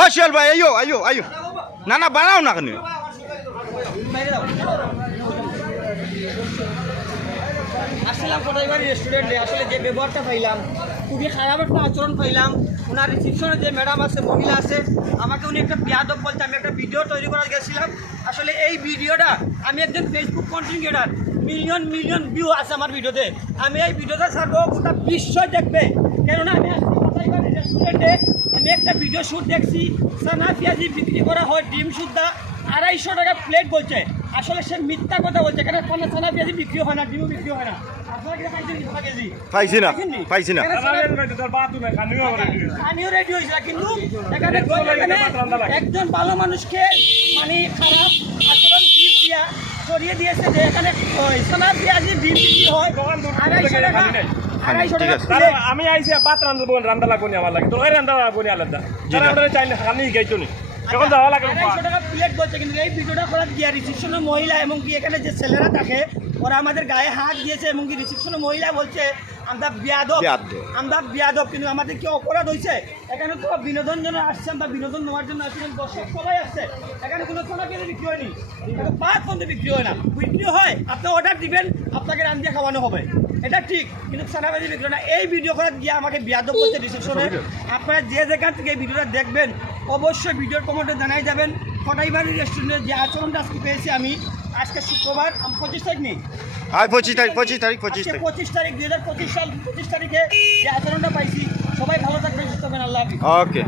ও শিয়াল ভাই আইও আইও আইও না না বানাও না কেন আসলাম কোটাইবাড়ি রেস্টুরেন্টে আসলে যে ব্যবহারটা পাইলাম খুবই খারাপ একটা আচরণ পাইলাম। ওনার রিসিপশনে যে ম্যাডাম আছে মহিলা আছে আমাকে উনি একটা বিয়াদব বলতে আমি একটা ভিডিও তৈরি করা গেছিলাম। আসলে এই ভিডিওটা আমি একজন Facebook content creator, million million view আছে আমার ভিডিওতে। আমি এই ভিডিওটা ছাড়বো গোটা বিশ্ব দেখবে, কেননা আমি আজকে কোটাইবাড়ি রেস্টুরেন্টে আমি একটা ভিডিও শ্যুট দেখছি। সানা পেঁয়াজি বিক্রি করা হয় ডিম সুদ্ধা 250 টাকা প্লেট বলছে। আসলে সে মিথ্যা কথা বলছে, কেন সানা পেঁয়াজি বিক্রি হয় না, ডিমও বিক্রি হয় না। আপনারা কি পাইছেন টাকা কেজি? পাইছি না পাইছি না আমিও রেডি হয়েছিল, কিন্তু এখানে একজন ভালো মানুষকে মানে খারাপ আচরণ ডিম দিয়া সরিয়ে দিয়েছে যে এখানে সানা পেঁয়াজি ডিম বিক্রি হয় 250 টাকা। 250 টাকা plate। আমি আইসি ভাত রান্না লাগবো নি আমার লাগে তোর রান্না লাগবো নি আলাদা আমরা চাইলে আমি গাইতো নি যখন যাওয়া লাগে 250 টাকা প্লেট বলছে, কিন্তু এই ভিডিওটা করার গিয়া রিসিপশনের মহিলা এবং কি এখানে যে ছেলেরা থাকে ওরা আমাদের গায়ে হাত দিয়েছে এবং কি রিসিপশনের মহিলা বলছে আমরা আমরা বিয়াদব, কিন্তু আমাদের কি অপরাধ হয়েছে? এখানে তো বিনোদন জন্য আসছে, আমরা বিনোদন নেওয়ার জন্য আসছি, দর্শক সবাই আসছে। এখানে কোনো সোনা কেজি বিক্রি হয়নি, এখানে 5 পর্যন্ত বিক্রি হয় না। বিক্রি হয় আপনি অর্ডার দিবেন, আপনাকে রান্না খাওয়ানো হবে, এটা ঠিক, কিন্তু সোনা কেজি বিক্রি হয় না। এই ভিডিও করার গিয়ে আমাকে বিয়াদব করছে রিসিপশনে। আপনারা যে যেখান থেকে এই ভিডিওটা দেখবেন অবশ্যই ভিডিওর কমেন্টে জানাই যাবেন কোটাইবাড়ি রেস্টুরেন্টের যে আচরণটা আজকে পেয়েছি আমি। আজকে শুক্রবার 25 তারিখ নেই, 25 তারিখ 25 তারিখ 25 তারিখ 2025 সাল 25 তারিখে যে আচরণটা পাইছি। সবাই ভালো থাকবেন, সুস্থ থাকবেন, আল্লাহ হাফিজ। ওকে।